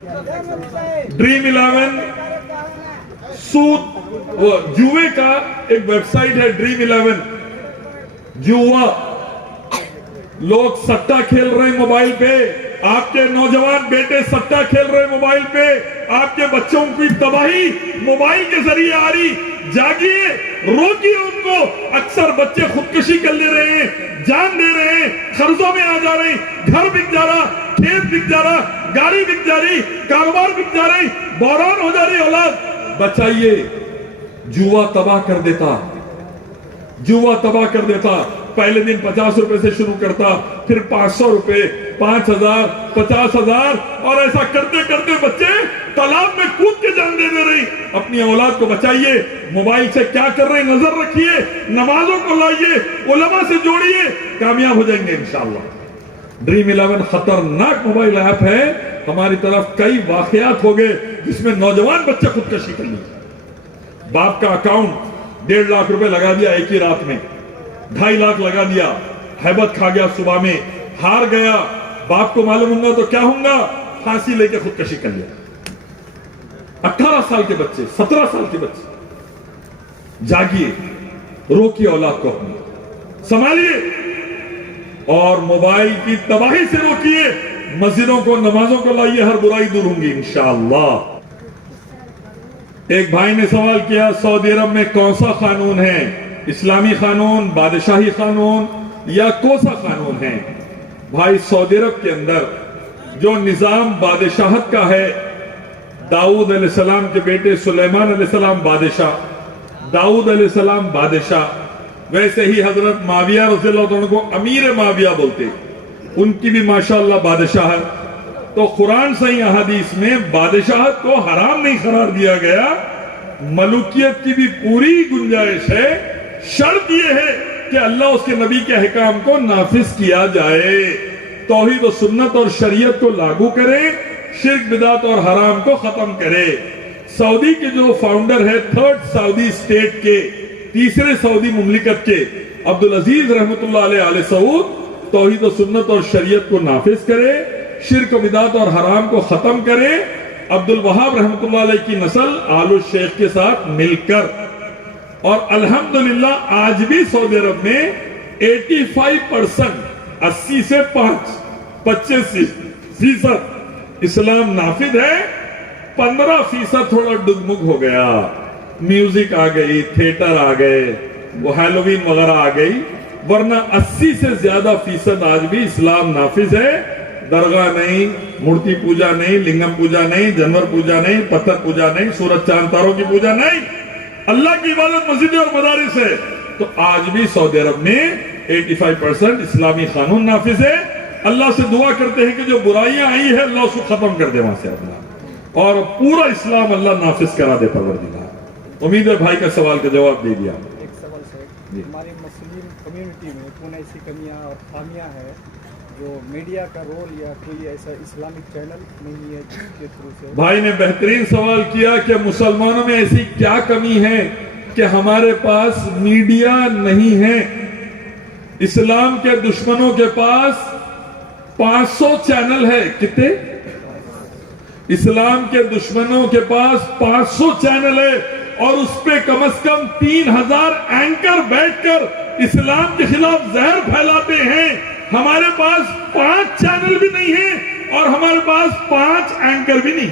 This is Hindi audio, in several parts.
ड्रीम 11 सूद जुए का एक वेबसाइट है। ड्रीम 11 जुआ, लोग सट्टा खेल रहे हैं मोबाइल पे। आपके नौजवान बेटे सट्टा खेल रहे हैं मोबाइल पे। आपके बच्चों की तबाही मोबाइल के जरिए आ रही। जागिए, रोकिए उनको। अक्सर बच्चे खुदकुशी कर ले रहे हैं, जान दे रहे हैं, कर्जों में आ जा रहे हैं, घर बिक जा रहा, खेत बिक जा रहा, गाड़ी बिक जा रही, कारोबार बिक जा रही, बहरान हो जा रही औलाद। बचाइए, जुआ तबाह कर देता, जुआ तबाह कर देता। पहले दिन 50 रुपए से शुरू करता, फिर 500 रुपए, 5000, 50,000 और ऐसा करते करते बच्चे तालाब में कूद के जान दे रही। अपनी औलाद को बचाइए। मोबाइल से क्या कर रहे हैं नजर रखिए, नमाजों को लाइए, उलमा से जोड़िए, कामयाब हो जाएंगे इंशाअल्लाह। ड्रीम 11 खतरनाक मोबाइल ऐप है। हमारी तरफ कई वाकयात हो गए जिसमें नौजवान बच्चे खुदकुशी कर लिए। बाप का अकाउंट 1.5 लाख रुपए लगा दिया एक ही रात में, 2.5 लाख लगा दिया, हैबत खा गया, सुबह में हार गया। बाप को मालूम होगा तो क्या होगा, फांसी लेके खुदकुशी कर लिया। 18 साल के बच्चे, 17 साल के बच्चे। जागिए, रोकिए औलाद को अपनी, संभालिए और मोबाइल की तबाही से रोकिए। मस्जिदों को, नमाजों को लाइए, हर बुराई दूर होंगी इंशाअल्लाह। एक भाई ने सवाल किया, सऊदी अरब में कौन सा कानून है, इस्लामी कानून, बादशाही कानून या कौन सा कानून है? भाई, सऊदी अरब के अंदर जो निजाम बादशाहत का है, दाऊद अलैहिस्सलाम के बेटे सुलेमान अलैहिस्सलाम बादशाह, दाऊद अलैहिस्सलाम बादशाह, वैसे ही हजरत माविया रज़ियल्लाहु अन्हु को अमीर माविया बोलते, उनकी भी माशाअल्लाह बादशाह है। तो कुरान सही अहादीस में बादशाहत को हराम नहीं करार दिया गया, मलुकियत की भी पूरी गुंजाइश है। शर्त यह है कि अल्लाह उसके नबी के अहकाम को नाफिज किया जाए, तौहीद और सुन्नत और शरीयत को लागू करे, शिर्क बिदात और हराम को खत्म करे। सऊदी के जो फाउंडर है, 3rd सऊदी स्टेट के, तीसरे सऊदी मुमलिकत के अब्दुल अजीज रहमतुल्लाह अलैह आले सऊद, तौहीद और सुन्नत और शरीयत को नाफिज करे, शिर्क बिदात और हराम को खत्म करे। अब्दुल वहाब रहमतुल्लाह अलैह की नस्ल आलू शेख के साथ मिलकर, और अल्हम्दुलिल्लाह आज भी सऊदी अरब में 85%, 80 से 25% इस्लाम नाफिज है। 15% थोड़ा डुगमुग हो गया, म्यूजिक आ गई, थिएटर आ गए, वो हैलोवीन वगैरह आ गई, वरना 80 से ज्यादा फीसद आज भी इस्लाम नाफिज है। दरगाह नहीं, मूर्ति पूजा नहीं, लिंगम पूजा नहीं, जानवर पूजा नहीं, पत्थर पूजा नहीं, सूरज चांद तारों की पूजा नहीं, अल्लाह की इबादत मस्जिद और मदारिस है। तो आज भी सऊदी अरब में 85% इस्लामी कानून नाफिज है। अल्लाह से दुआ करते हैं कि जो बुराइयां आई है अल्लाह उसको खत्म कर दे वहां से अल्लाह, और पूरा इस्लाम अल्लाह नाफिज करा दे परवरदिगार। उम्मीद है भाई का सवाल का जवाब दे दिया। एक सवाल सर, हमारी मुस्लिम कम्युनिटी में कौन ऐसी कमियां और खामियां हैं जो मीडिया का रोल या कोई ऐसा इस्लामिक चैनल नहीं है जिसके थ्रू से? भाई ने बेहतरीन सवाल किया कि मुसलमानों में ऐसी क्या कमी है कि हमारे पास मीडिया नहीं है। इस्लाम के दुश्मनों के पास 500 चैनल है। कितने? इस्लाम के दुश्मनों के पास 500 चैनल है और उस पे कम से कम 3000 एंकर बैठकर इस्लाम के खिलाफ जहर फैलाते हैं। हमारे पास 5 चैनल भी नहीं है और हमारे पास 5 एंकर भी नहीं।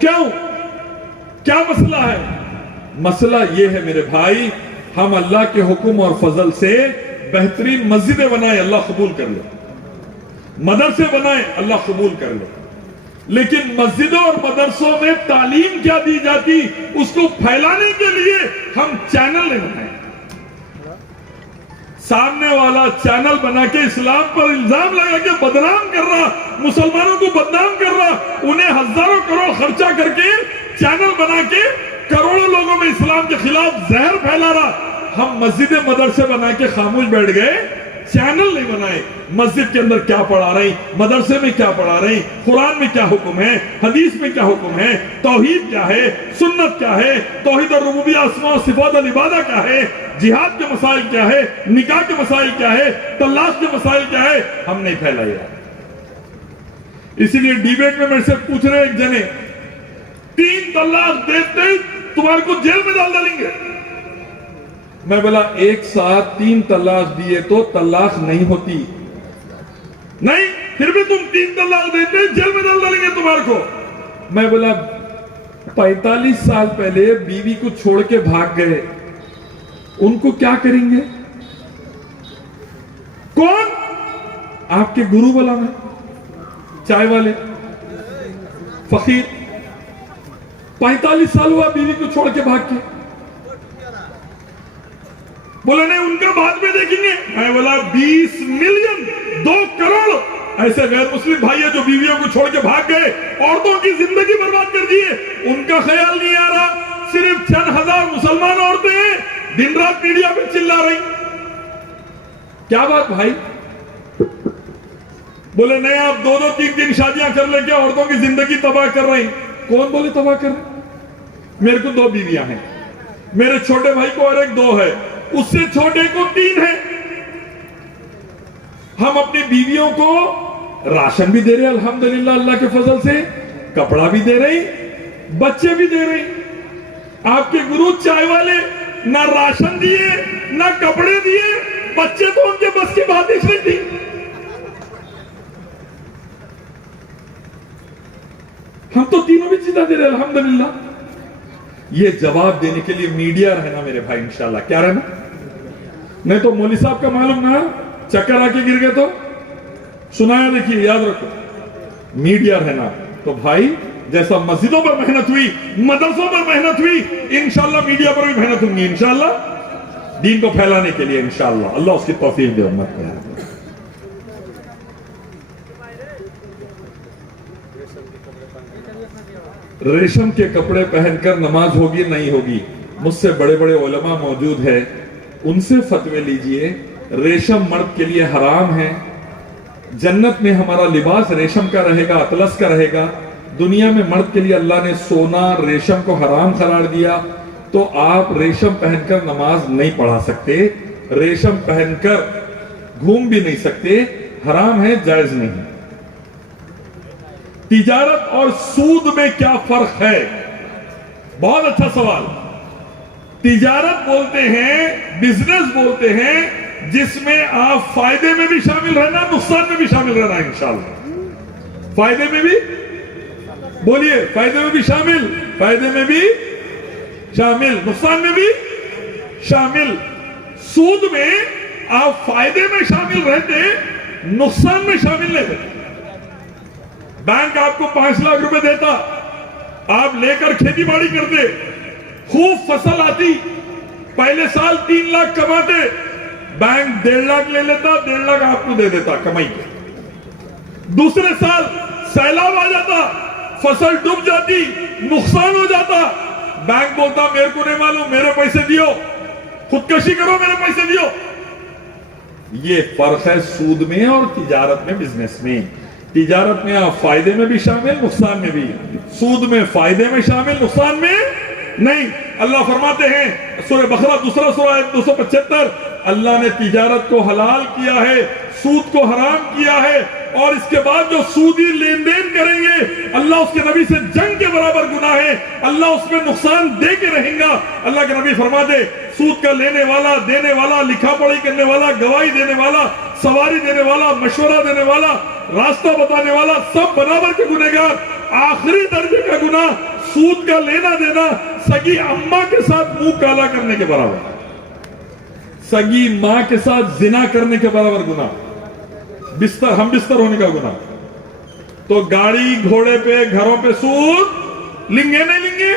क्यों? क्या मसला है? मसला यह है मेरे भाई, हम अल्लाह के हुक्म और फजल से बेहतरीन मस्जिदें बनाए, अल्लाह कबूल कर ले, मदरसे बनाए, अल्लाह कबूल कर ले, लेकिन मस्जिदों और मदरसों में तालीम क्या दी जाती, उसको फैलाने के लिए हम चैनल नहीं बनाए। सामने वाला चैनल बना के इस्लाम पर इल्जाम लगा के बदनाम कर रहा, मुसलमानों को बदनाम कर रहा, उन्हें हजारों करोड़ खर्चा करके चैनल बना के करोड़ों लोगों में इस्लाम के खिलाफ जहर फैला रहा। हम मस्जिद मदरसे बना के खामोश बैठ गए, चैनल नहीं बनाए। मस्जिद के अंदर क्या पढ़ा रही, मदरसे में क्या पढ़ा रही, कुरान में क्या हुक्म है, हदीस में क्या हुक्म है, तौहीद क्या है, सुन्नत क्या है, तौहीद और रुबूबियत, अस्मा और सिफात और इबादत क्या है, जिहाद के मसाइल क्या है, निकाह के मसाइल क्या है, तलाक के मसाइल क्या है, हम नहीं फैलाया। इसीलिए डिबेट में मेरे से पूछ रहे एक जने, 3 तलाक देते तुम्हारे को जेल में डाल डालेंगे। मैं बोला एक साथ 3 तलाक दिए तो तलाक नहीं होती, नहीं फिर भी तुम 3 तलाक देते जेल में डाल डालेंगे तुम्हारे को। मैं बोला 45 साल पहले बीवी को छोड़ के भाग गए, उनको क्या करेंगे? कौन? आपके गुरु बोला मैं, चाय वाले फकीर, 45 साल हुआ बीवी को छोड़ के भाग के। बोला नहीं उनका बाद में देखेंगे। मैं बोला 20 मिलियन 2 करोड़ ऐसे गैर मुस्लिम भाई है जो बीवियों को छोड़ के भाग गए, औरतों की जिंदगी बर्बाद कर दिए, उनका ख्याल नहीं आ रहा। सिर्फ चंद हजार मुसलमान औरतें हैं, दिन रात मीडिया पे चिल्ला रही। क्या बात भाई? बोले नहीं आप 2-2 3-3 शादियां कर लेके औरतों की जिंदगी तबाह कर रही। कौन बोले तबाह कर रहे? मेरे को 2 बीवियां हैं, मेरे छोटे भाई को और एक 2 है, उससे छोटे को 3 है। हम अपनी बीवियों को राशन भी दे रहे, अल्हम्दुलिल्लाह अल्लाह के फजल से, कपड़ा भी दे रही, बच्चे भी दे रही। आपके गुरु चाय वाले ना राशन दिए ना कपड़े दिए, बच्चे तो उनके बस की बात ही नहीं थी। हम तो तीनों भी चीजें दे रहे अल्हम्दुलिल्लाह। ये जवाब देने के लिए मीडिया रहना मेरे भाई, इंशाल्लाह। क्या रहना? नहीं तो मौली साहब का मालूम ना, चक्कर आके गिर गए तो सुनाया, देखिए याद रखो, मीडिया रहना। तो भाई जैसा मस्जिदों पर मेहनत हुई, मदरसों पर मेहनत हुई, इंशाल्लाह मीडिया पर भी मेहनत होंगी, इंशाल्लाह दीन को फैलाने के लिए, इंशाल्लाह अल्लाह उसकी तौफीक दे उम्मत को। रेशम के कपड़े पहनकर नमाज होगी नहीं होगी? मुझसे बड़े बड़े उलमा मौजूद है, उनसे फतवे लीजिए। रेशम मर्द के लिए हराम है, जन्नत में हमारा लिबास रेशम का रहेगा, अतलस का रहेगा। दुनिया में मर्द के लिए अल्लाह ने सोना रेशम को हराम करार दिया, तो आप रेशम पहनकर नमाज नहीं पढ़ा सकते, रेशम पहनकर घूम भी नहीं सकते, हराम है, जायज नहीं। तिजारत और सूद में क्या फर्क है? बहुत अच्छा सवाल। तिजारत बोलते हैं, बिजनेस बोलते हैं, जिसमें आप फायदे में भी शामिल रहना, नुकसान में भी शामिल रहना। इंशाल्लाह फायदे में भी, बोलिए फायदे में भी शामिल, फायदे में भी शामिल, नुकसान में भी शामिल। सूद में आप फायदे में शामिल रहते, नुकसान में शामिल नहीं रहते। बैंक आपको 5 लाख रुपए देता, आप लेकर खेती बाड़ी करते, खूब फसल आती, पहले साल 3 लाख कमाते, बैंक 1.5 लाख ले लेता, 1.5 लाख आपको दे देता कमाई के। दूसरे साल सैलाब आ जाता, फसल डूब जाती, नुकसान हो जाता, बैंक बोलता मेरे को नहीं मालूम, मेरे पैसे दियो, खुदकशी करो, मेरे पैसे दियो। ये फर्क है सूद में और तिजारत में, बिजनेस में। तिजारत में आप फायदे में भी शामिल, नुकसान में भी। सूद में फायदे में शामिल, नुकसान में नहीं। अल्लाह फरमाते हैं सूरह बकरा दूसरा सूरा 275, अल्लाह ने तिजारत को हलाल किया है, सूद को हराम किया है, और इसके बाद जो सूदी लेन देन करेंगे अल्लाह उसके नबी से जंग के बराबर गुनाह है, अल्लाह उसमें नुकसान दे के रहेगा। अल्लाह के नबी फरमाते सूद का लेने वाला, देने वाला, लिखा पढ़ी करने वाला, गवाही देने वाला, सवारी देने वाला, मशवरा देने वाला, रास्ता बताने वाला, सब बराबर के गुनहगार। आखिरी दर्जे का गुनाह सूद का लेना देना सगी अम्मा के साथ मुंह काला करने के बराबर, सगी मां के साथ जिना करने के बराबर गुनाह, बिस्तर हम बिस्तर होने का गुनाह। तो गाड़ी घोड़े पे, घरों पे सूद लेंगे नहीं लेंगे?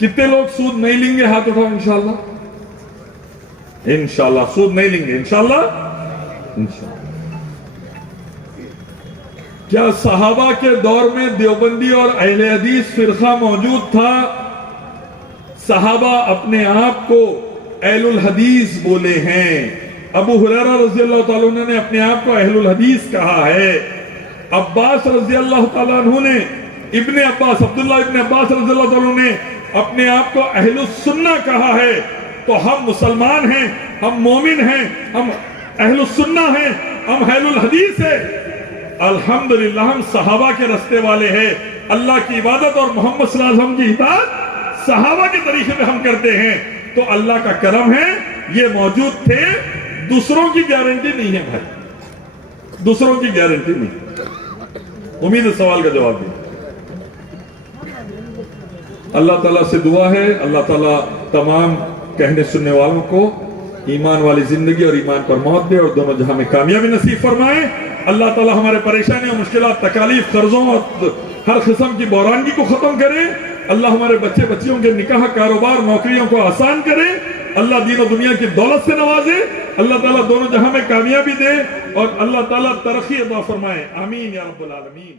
कितने लोग सूद नहीं लेंगे? हाथ उठाओ। इंशाल्लाह इंशाल्लाह सूद नहीं लेंगे, इंशाल्लाह इंशाल्लाह। क्या सहाबा के दौर में देवबंदी और अहले हदीस फिरका मौजूद था? सहाबा अपने आप को अहलुल हदीस बोले हैं। अबू हुरैरा रज़ी अल्लाह ताला अन्हु ने अपने आप को अहलुल हदीस कहा है। अब्बास रज़ी अल्लाह ताला अन्हु ने, इब्ने अब्बास, अब्दुल्लाह इब्ने अब्बास रज़ी अल्लाह ताला अन्हु ने अपने आप को अहलुस सुन्ना कहा है। तो हम मुसलमान हैं, हम मोमिन हैं, हम अहलुस सुन्ना हैं, हम अहलुल हदीस है। अल्हम्दुलिल्लाह हम सहाबा के रास्ते वाले हैं। अल्लाह की इबादत और मोहम्मद सल्लल्लाहु अलैहि वसल्लम की इबादत सहाबा के तरीके में हम करते हैं, तो अल्लाह का करम है ये मौजूद थे। दूसरों की गारंटी नहीं है भाई, दूसरों की गारंटी नहीं। उम्मीद है सवाल का जवाब दिया। अल्लाह ताला से दुआ है, अल्लाह ताला तमाम कहने सुनने वालों को ईमान वाली जिंदगी और ईमान पर मौत दे और दोनों जहां में कामयाबी नसीब फरमाए। अल्लाह ताला हमारे परेशानी और मुश्किलात, तकालीफ, कर्जों और हर किस्म की बौरानगी को खत्म करे। अल्लाह हमारे बच्चे बच्चियों के निकाह, कारोबार, नौकरियों को आसान करे। अल्लाह दीन और दुनिया की दौलत से नवाजे। अल्लाह ताला दोनों जहां में कामयाबी दे और अल्लाह ताला तरक्की अता फरमाए। आमीन या रब्बल आलमीन।